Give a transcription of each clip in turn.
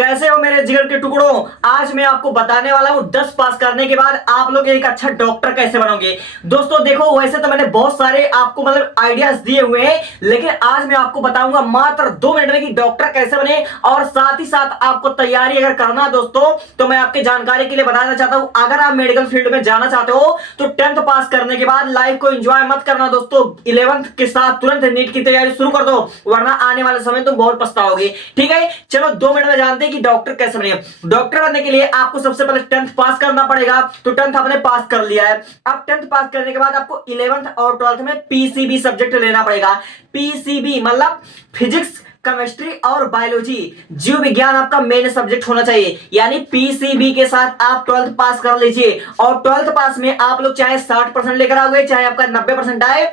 कैसे हो मेरे जिगर के टुकड़ों। आज मैं आपको बताने वाला हूं 10 पास करने के बाद आप लोग एक अच्छा डॉक्टर कैसे बनोगे। दोस्तों देखो, वैसे तो मैंने बहुत सारे आपको आइडियाज दिए हुए हैं, लेकिन आज मैं आपको बताऊंगा मात्र 2 मिनट में कि डॉक्टर कैसे बने। और साथ ही साथ आपको तैयारी अगर करना है दोस्तों, तो मैं आपके जानकारी के लिए बताना चाहता हूं, अगर आप मेडिकल फील्ड में जाना चाहते हो तो 10th पास करने के बाद लाइफ को एंजॉय मत करना दोस्तों, 11th के साथ तुरंत नीट की तैयारी शुरू कर दो, वरना आने वाले समय तुम बहुत पछताओगे। ठीक है, चलो 2 मिनट में जानते हैं कि डॉक्टर कैसे बने। डॉक्टर बनने के लिए आपको सबसे पहले 10th पास करना पड़ेगा। तो 10th आपने पास कर लिया है। अब 10th पास करने के बाद आपको 11th और 12th में पीसीबी सब्जेक्ट लेना पड़ेगा। पीसीबी मतलब फिजिक्स, केमिस्ट्री और बायोलॉजी, जीव विज्ञान आपका मेन सब्जेक्ट होना चाहिए। यानी पीसीबी के साथ आप 12th पास कर लीजिए। और 12th पास में आप लोग चाहे 60% लेकर आओगे, चाहे आपका 90% आए,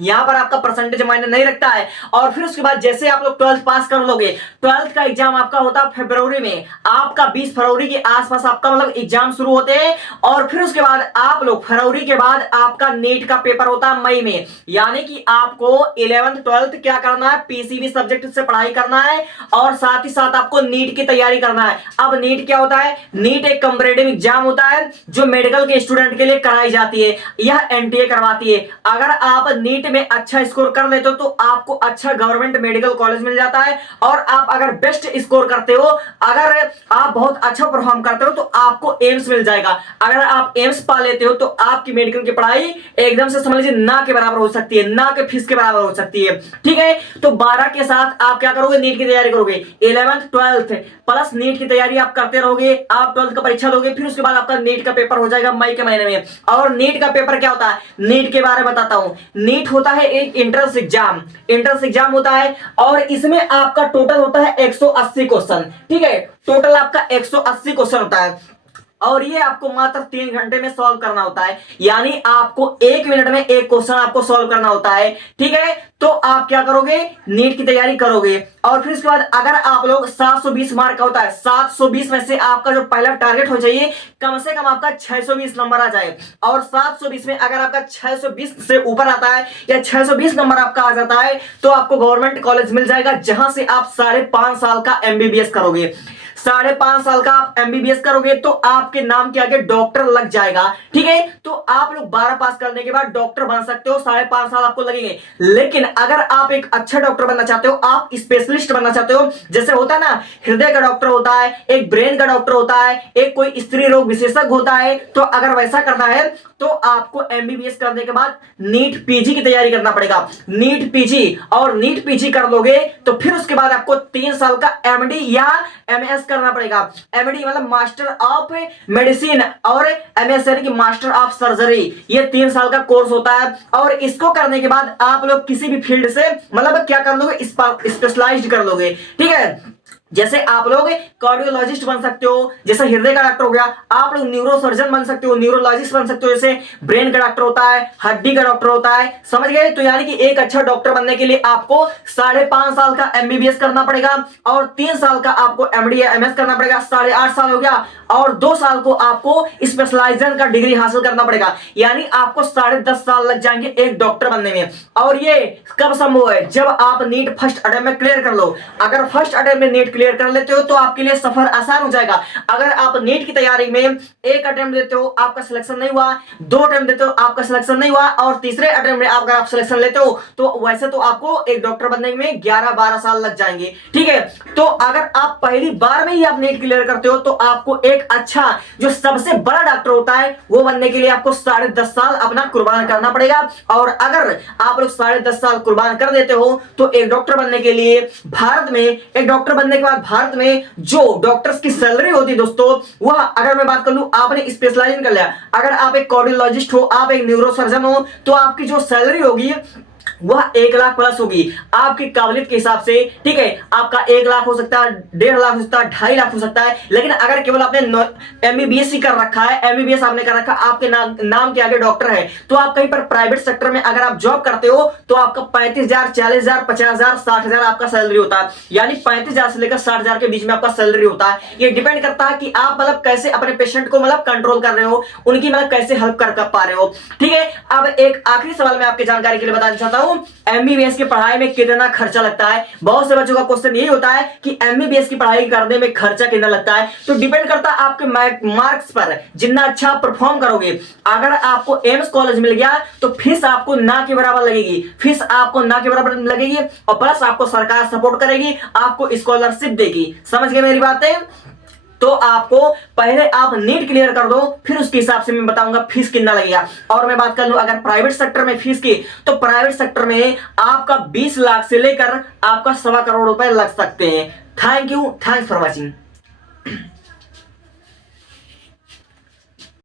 यहां पर आपका परसेंटेज मायने नहीं रखता है। और फिर उसके बाद जैसे आप लोग 12th पास कर लोगे, 12th का एग्जाम आपका होता है फरवरी में, आपका 20 फरवरी के आसपास आपका एग्जाम शुरू होते हैं। और फिर उसके बाद आप लोग फरवरी के बाद आपका नीट का पेपर होता है मई में। यानी कि आपको 11th 12th क्या करना है, पीसीबी सब्जेक्ट से पढ़ाई करना है और साथ ही साथ आपको नीट की तैयारी करना है। अब नीट क्या होता है? नीट एक कंपैरेटिव एग्जाम होता है जो मेडिकल के स्टूडेंट के लिए कराई जाती है। यह एनटीए करवाती है। अगर आप नीट में अच्छा स्कोर कर लेते हो तो आपको अच्छा गवर्नमेंट मेडिकल कॉलेज मिल जाता है। और आप अगर बेस्ट स्कोर करते हो, अगर आप बहुत अच्छा परफॉर्म करते हो, तो आपको एम्स मिल जाएगा। अगर आप एम्स पा लेते हो तो आपकी मेडिकल की पढ़ाई एकदम से समझ लीजिए ना के बराबर हो सकती है, ना के फीस के बराबर हो सकती है। ठीक है, तो 12 के साथ आप क्या करोगे? नीट की तैयारी करोगे। 11th 12th प्लस नीट की तैयारी आप करते रहोगे। आप 12th का परीक्षा दोगे, फिर उसके बाद आपका नीट का पेपर हो जाएगा मई के महीने में। और नीट का पेपर क्या होता है, नीट के बारे में बताता हूं। नीट होता है एक एंट्रेंस एग्जाम, एंट्रेंस एग्जाम होता है। और इसमें आपका टोटल होता है 180 क्वेश्चन। ठीक है, टोटल आपका 180 क्वेश्चन होता है। और ये आपको मात्र 3 घंटे में सॉल्व करना होता है। यानी आपको 1 मिनट में एक क्वेश्चन आपको सॉल्व करना होता है। ठीक है, तो आप क्या करोगे? नीट की तैयारी करोगे। और फिर उसके बाद अगर आप लोग 720 मार्क का होता है, 720 में से आपका जो पहला टारगेट हो चाहिए, कम से कम आपका 620 नंबर आ जाए। और 720 में अगर आपका 620 से ऊपर आता है या 620 नंबर आपका आ जाता है, तो आपको गवर्नमेंट कॉलेज मिल जाएगा, जहां से आप 5.5 साल का एमबीबीएस करोगे। 5.5 साल का आप एमबीबीएस करोगे तो आपके नाम के आगे डॉक्टर लग जाएगा। ठीक है, तो आप लोग 12 पास करने के बाद डॉक्टर बन सकते हो। 5.5 साल आपको लगेंगे। लेकिन अगर आप एक अच्छा डॉक्टर बनना चाहते हो, आप स्पेशलिस्ट बनना चाहते हो, जैसे होता है ना, हृदय का डॉक्टर होता है, एक ब्रेन का डॉक्टर होता है, एक कोई स्त्री रोग विशेषज्ञ होता है, तो अगर वैसा करना है तो आपको एमबीबीएस करने के बाद नीट पीजी की तैयारी करना पड़ेगा। नीट पीजी, और नीट पीजी कर लोगे तो फिर उसके बाद आपको 3 साल का एमडी या एमएस करना पड़ेगा। एमडी मतलब मास्टर ऑफ मेडिसिन, और एमएस यानी कि मास्टर ऑफ सर्जरी। ये 3 साल का कोर्स होता है। और इसको करने के बाद आप लोग किसी भी फील्ड से क्या कर लोगे? स्पेशलाइज्ड कर लोगे। ठीक है, जैसे आप लोग कार्डियोलॉजिस्ट बन सकते हो, जैसे हृदय का डॉक्टर हो गया। आप लोग न्यूरोसर्जन बन सकते हो, न्यूरोलॉजिस्ट बन सकते हो, जैसे ब्रेन का डॉक्टर होता है, हड्डी का डॉक्टर होता है। समझ गए? तो यानी कि एक अच्छा डॉक्टर बनने के लिए आपको 5.5 साल का एमबीबीएस करना पड़ेगा और 3 साल का आपको एमडी या एमएस करना पड़ेगा। 8.5 साल हो गया। और 2 साल को आपको स्पेशलाइजेशन का डिग्री हासिल करना पड़ेगा। यानी आपको 10.5 साल लग जाएंगे एक डॉक्टर बनने में। और ये कब संभव है? जब आप नीट फर्स्ट अटेम्प्ट में क्लियर कर लो। अगर फर्स्ट अटेम्प्ट में नीट क्लियर कर लेते हो तो आपके लिए सफर आसान हो जाएगा। अगर आप नीट की तैयारी में एक अटेम्प्ट देते हो, आपका सिलेक्शन नहीं हुआ, 2 अटेम्प्ट देते हो, आपका सिलेक्शन नहीं हुआ, और तीसरे अटेम्प्ट में अगर आप सिलेक्शन लेते हो, तो वैसे तो आपको एक डॉक्टर बनने में 11-12 साल लग जाएंगे। ठीक है, तो अगर आप पहली बार में ही आप नीट क्लियर करते हो तो आपको एक अच्छा जो सबसे बड़ा डॉक्टर होता है वो बनने के लिए आपको 10.5 साल अपना कुर्बान करना पड़ेगा। और अगर आप लोग 10.5 साल कुर्बान कर देते हो तो एक डॉक्टर बनने के लिए भारत में, एक डॉक्टर बनने के बाद भारत में जो डॉक्टर्स की सैलरी होती है दोस्तों, वह अगर मैं बात कर लूं, आपने स्पेशलाइजेशन कर लिया, अगर आप एक कार्डियोलॉजिस्ट हो, आप एक न्यूरोसर्जन हो, तो आपकी जो सैलरी होगी वह 1 लाख प्लस होगी आपकी काबिलियत के हिसाब से। ठीक है, आपका 1 लाख हो सकता है, 1.5 लाख हो सकता है, 2.5 लाख हो सकता है। लेकिन अगर केवल आपने एमबीबीएस ही कर रखा है, एमबीबीएस आपने कर रखा, आपके नाम के आगे डॉक्टर है, तो आप कहीं पर प्राइवेट सेक्टर में अगर आप जॉब करते हो तो आपका 35,000, 40,000, 50,000, 60,000 आपका सैलरी होता है। यानी 35,000 से लेकर 60,000 के बीच में आपका सैलरी होता है। ये डिपेंड करता है कि आप कैसे अपने पेशेंट को कंट्रोल कर रहे हो, उनकी कैसे हेल्प कर पा रहे हो। ठीक है, अब एक आखिरी सवाल मैं आपकी जानकारी के लिए बताना चाहता हूं एमबीबीएस की पढ़ाई में कितना खर्चा लगता है। बहुत से बच्चों का क्वेश्चन यही होता है कि एमबीबीएस की पढ़ाई करने में खर्चा कितना लगता है। तो डिपेंड करता है आपके मार्क्स पर, जितना अच्छा परफॉर्म करोगे। अगर आपको एम्स कॉलेज मिल गया तो फीस आपको ना के बराबर लगेगी, फीस आपको ना के बराबर लगेगी और प्लस आपको सरकार सपोर्ट करेगी, आपको स्कॉलरशिप देगी। समझ गए मेरी बातें? तो आपको पहले आप नीट क्लियर कर दो, फिर उसके हिसाब से मैं बताऊंगा फीस कितना लगेगा। और मैं बात कर लूं अगर प्राइवेट सेक्टर में फीस की, तो प्राइवेट सेक्टर में आपका 20 लाख से लेकर आपका 1.25 करोड़ रुपए लग सकते हैं। Thank you, thanks for watching.